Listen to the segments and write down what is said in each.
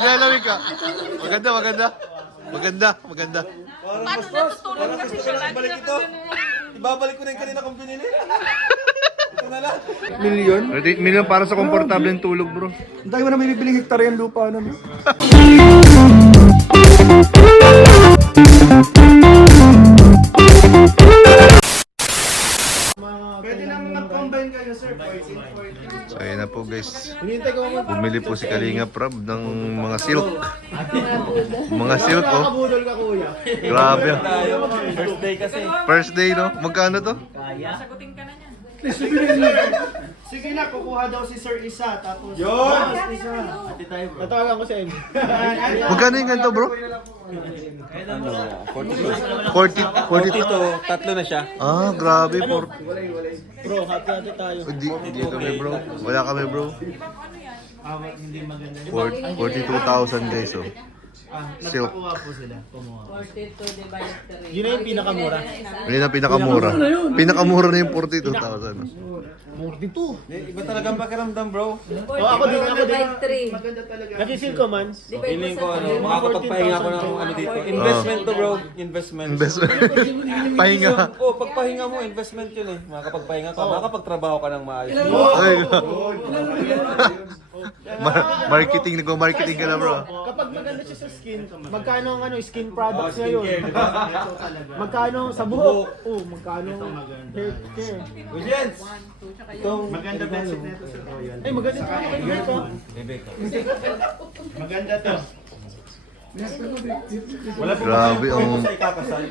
Maglalamig ka. Maganda, maganda. Maganda, maganda. Paano natutulog kasi siya lagi Balik ito. Ibabalik ko na yung kanina kong binili. Ito na lang. Million para sa komportableng tulog, bro. Ang dami mo na may bibiling hektarya yung lupa namin. Pwede naman mag-combine kayo, sir. 14. So, ayun na po, guys. Bumili po si Kalinga Prab ng mga silk. Mga silk, oh. Nakabudol ka, kuya. Grabe. First day kasi. First day, no? Magkano to? Sagutin ka na niyan. Sige na, kukuha daw si Sir isa, tapos... Yun! Isa. Tatawagan ko sa inyo. Magkano yung ganito, bro? 42. 42. Tatlo na siya. Ah, grabe. Bro, hati-hati tayo. Hindi kami, bro. Wala kami, bro. Hindi maganda. 42,000, guys, oh. Silk. Nagpakuha po sila. Kumuha. 42 divided 3. Yun na yung pinakamura. Ano na pinakamura? Pinakamura na yung 42,000. 42. Iba talagang pakiramdam, bro. Ako din, ako din. Divide 3. Maganda talaga. Nakisil ko man. Divide Feeling mo ko sa ano, makakapagpahinga ako ng ano dito. Investment to, bro. Investment. Investment. Pahinga. Oh, pagpahinga mo, investment yun eh. Makakapagpahinga ka, makakapagtrabaho ka ng maayos. Ay. Marketing, nagwa-marketing ka na, bro. Kapag maganda siya sa skin, magkano ang ano, skin products niya yun? Magkano sa buhok? Oh, magkano hair care? Williams! Itong Maganda benefit nito sir. Ay, maganda ito. Maganda to. Wala po Grabe, ang sa ikakasal.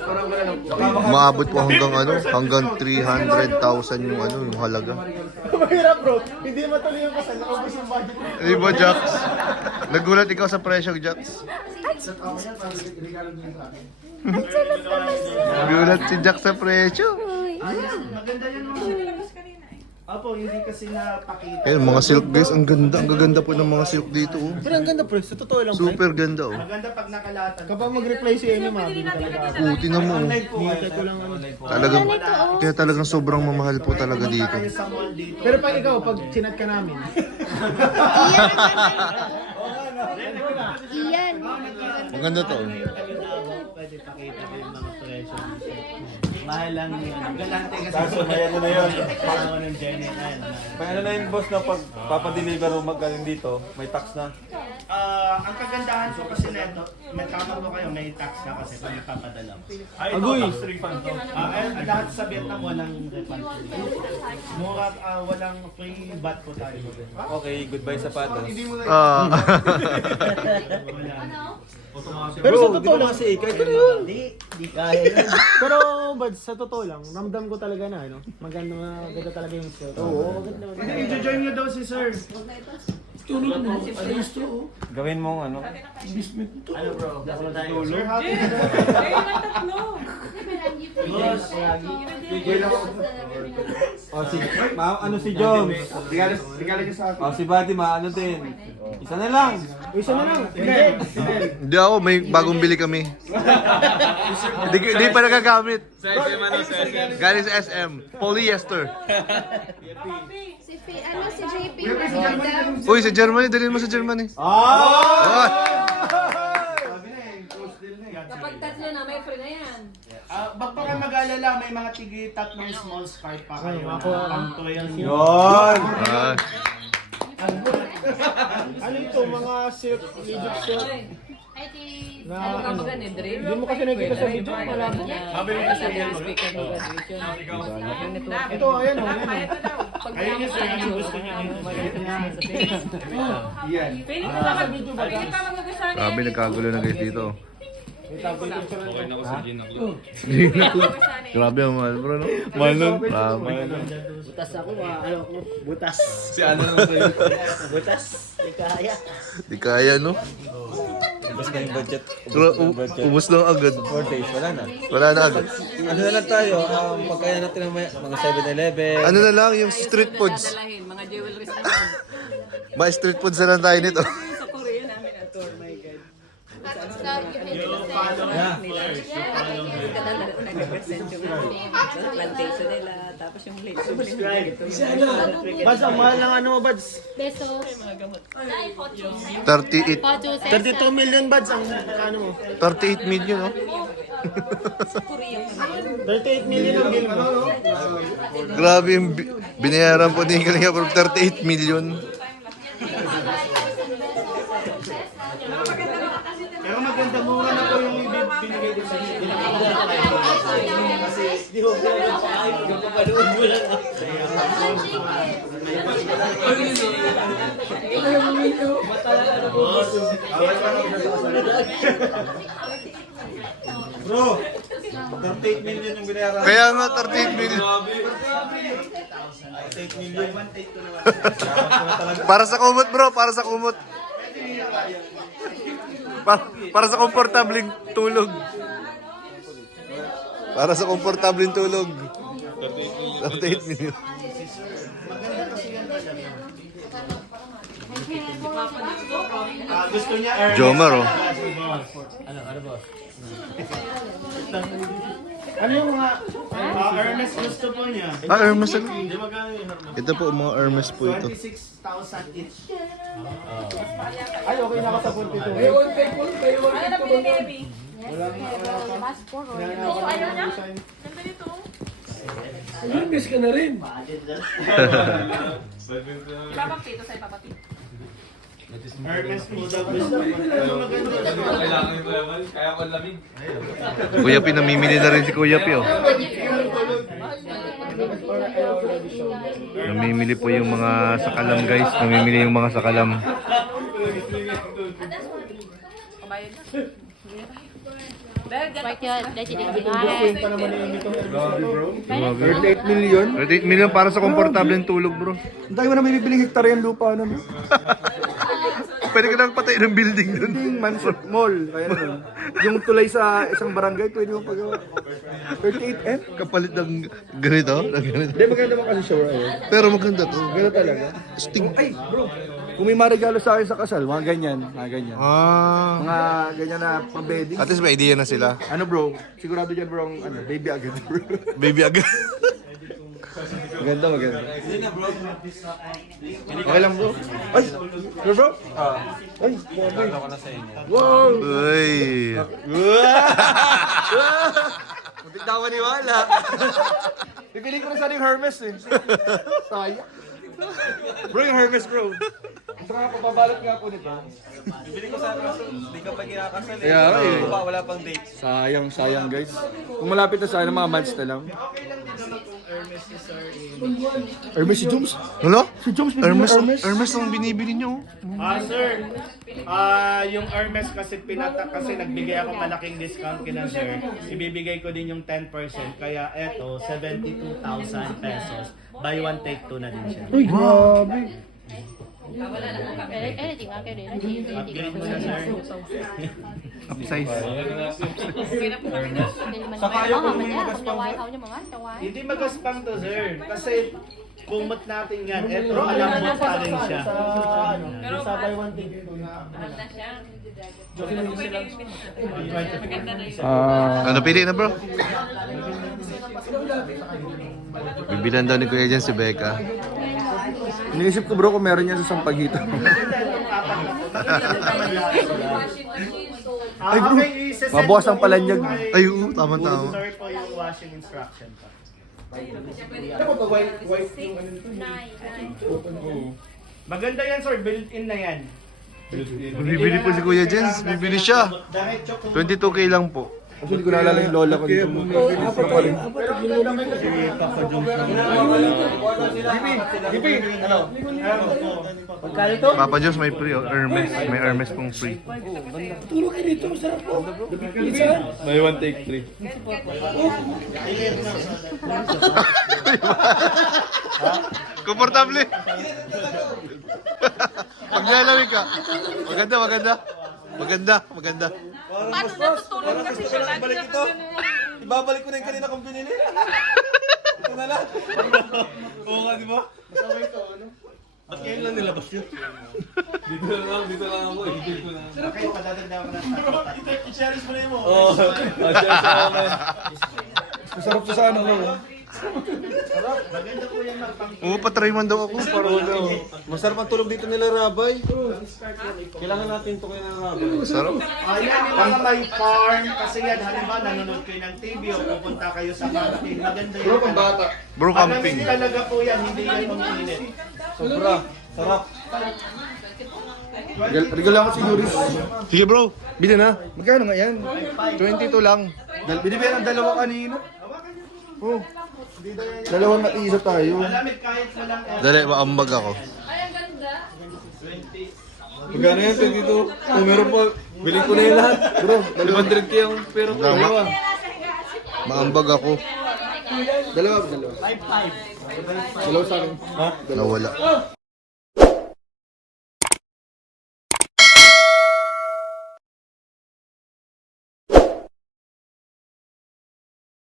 Parang wala lang. maabot po hanggang 300,000 yung yung halaga. Mahirap bro, hindi matuloy yung kasal, naubos yung budget. Di ba, Jax? Nagulat ikaw sa presyo, Jax. Nagulat si Jax sa presyo. Maganda yan mo. Apo, hindi kasi napakita. Ayun, mga silk, guys. Ang ganda. Ang gaganda po ng mga silk dito, oh. Pero ang ganda, pre. Sa totoo lang, pre. Super ganda, oh. Maganda pag nakalatan. Kapag mag-reply si Enyo, mabili talaga ako. Puti na mo, oh. Hintay ko lang ano. Talagang, kaya talagang sobrang mamahal po talaga dito. Tayo sa mall dito. Pero pag ikaw, pag chinat ka namin. Iyan. Maganda to, oh. Pwede pakita ko yung mga presyo. Mahal lang yun. Galante kasi. Kaso may ano na yun. Pangawa ng Jenny. May ano na yung boss na pag papadeliver mo magaling dito, may tax na. Ang kagandahan ko kasi neto, may tama ko kayo, may tax ka kasi pag nagpapadala. Agoy! Refund to. Lahat sa Vietnam walang refund. Mura, walang free VAT po tayo. Okay, goodbye sapatos. Ah. Pero sa totoo lang kasi, kahit ano yun. Di kaya yun. Pero bad, sa totoo lang, ramdam ko talaga na, ano? Maganda talaga yung skill. Oo, maganda. Hindi, i-join nyo daw si sir. Gawin mong ano? Ano bro? Sir, happy na Ayun ang tatlo. O si, ano si Joms? O si Buddy, maano din. Isa na lang. Isa na lang. Hindi ako, may bagong bili kami. Di pa nagagamit. Galing sa SM. Polyester. Si JP daw. Uy, sa Germany, dalhin mo sa Germany. Ah! Kapag tatlo na, may free na yan. Wag pa kayo mag-alala, may mga tigi tatlong small scarf pa kayo. Pang 12. Yun! Ah. Ano ito, mga silk, Egypt silk? Na Ano ka ano? ba ganun, Dre? Hindi mo kasi nakikita sa video, malabo. Sabi mo kasi yung speaker ng graduation. Ito, ayan o, ayan o. Ayun yung sir, yung gusto nyo. Feeling ko lang sa video ba? Hindi pa magagasali. Grabe, nagkagulo na guys dito. Grabe ang mahal, bro, no? Mahal nun. Grabe. Butas ako, ano ako, butas. Si ano naman sa'yo? Butas, di kaya. Di kaya, no? Ubus na yung budget. Ubus lang agad. 4 days, wala na. Wala na agad. Ano na lang tayo, pagkaya natin ng mga 7-Eleven. Ano na lang, yung street foods. Dalahin, mga jewelries na lang. Mga street foods na lang tayo nito. Sa Korea namin at tour, my God. present yung plantation nila, tapos yung late. Subscribe. Bads, ang mahal ng ano mo, Bads? Pesos. 38 32 million, Bads, ang ano mo. 38 million, oh. 38 million ang bill mo. Grabe yung binayaran po ni Kalinga Prab, 38 million. Kaya maganda mo na po yung binigay ko sa inyo. Kasi di ko kapanood mo lang. Bro, 38 million yung binayaran. Kaya nga 38 million. 38 million. Para sa kumot, bro, para sa kumot. Para sa komportableng tulog. Para sa komportableng tulog. 38 million. Gusto niya Hermes. Jomar, oh. Ano yung mga Hermes gusto po niya? Ah, Hermes. Ano? Hindi magkano yung Hermes? Ito po, mga Hermes po ito. 26,000 each. Ay, okay na ako sa 42. Ano na pinigay, Passport. Hermes ka na rin. Ipapapito sa ipapapito. Hermes po daw gusto. Ano maganda? Kuya Pi, namimili na rin si Kuya Pi, oh. Namimili po yung mga sakalam, guys. Namimili yung mga sakalam. Kabayan na. Dahil dyan, Right yun. Dahil hindi kasi Pa naman yung itong Hermes. 38 million? 38 million para sa komportableng tulog, bro. Ang tayo mo na may bibiling hektarya yung lupa na. Pwede ka nang patay ng building dun. Yung Mansot Mall, kaya naman. Yung tulay sa isang barangay, pwede mo pagawa. 38M? Kapalit ng ganito. Ng ganito. Hindi, maganda naman kasi siya. Pero maganda to. Gano'n talaga. Sting. Ay, bro. Kung may maregalo sa akin sa kasal, mga ganyan. Mga ganyan. Ah. Mga ganyan na pang-bedding. At least may idea na sila. Ano bro? Sigurado dyan bro, ang baby agad bro. Baby agad. Maganda, maganda. Okay lang bro. Ay, bro? Ay, grabe. Wow! Uy. Muntik na ako maniwala. Pipili ko na sana yung Hermes eh. Sayang. Bro, yung Hermes bro. Gusto nga papabalot nga po nito. Bibili ko sana kaso hindi ka pa kinakasal eh. Kaya eh. Wala pang date. Sayang, sayang guys. Kung malapit na sana, mga months na lang. Hermes si Jones? Hello? Si Jones, bibili Hermes, ng Hermes. Hermes ang binibili nyo. Sir, yung Hermes kasi kasi nagbigay ako malaking discount kina sir. Ibibigay ko din yung 10%. Kaya eto, 72,000 pesos. Buy one, take two na din siya. Uy, grabe. anything, okay din. Upgrade mo na sir. Upsize. Hindi magaspang to sir. Kasi kumot natin yan. Eto, alam mo pa rin siya. Pero Sa buy one, take two na. maganda siya. Maganda na yun. Ano pili na, bro? Bibilan daw ni Kuya dyan si Becca. Iniisip ko bro kung meron yan sa Sampaguita. Ay bro, Mabukas ang palanyag. Ay, oo, tama-tama. Sir po yung washing instruction pa. Maganda yan sir, built-in na yan. Bibili po si Kuya Jens. Bibili siya. Dahil chocolate. 22K lang po. Kasi hindi ko naalala yung lola ko dito. Papa Jones may free, oh. Hermes. May Hermes pong free. May one take three. Komportable. Pag nilalawin ka. Maganda, maganda. Maganda, maganda. Paano natutulog kasi siya lagi Balik ito. Ibabalik ko na yung kanina kong binili. Ito na lang. Oo nga, di ba? Ba't ngayon lang nilabas yun? Dito lang ako. Higil ko na. Okay, padadagdagan ko na. I-shares mo na yun mo. Oo. Masarap to sa ano, no? Maganda po yan pang Oo, patry man daw ako. Para wala. Masarap ang tulog dito nila, Rabay. Kailangan natin ito kaya ng Rabay. Sarap. Ayan, yung mga may farm, kasi yan, halimbawa, nanonood kayo ng TV o pupunta kayo sa camping. Maganda yan. Bro, pang bata. Bro, camping. Malamig talaga po yan, hindi yan maminit. Sobra. Sarap. Regalo ako si Yuris. Sige bro, Bili na. Magkano nga yan? 22 lang. Binibigyan ng dalawa kanina. Oh. Dalawang at isa tayo. Malamig kahit walang Dali, maambag ako. Magkano yan, dito? Kung meron pa, bilhin ko na yan lahat. Bro, 500 yung pero ko. Dalawa. Maambag ako. Dalawa. Dalawa sa akin. Nawala.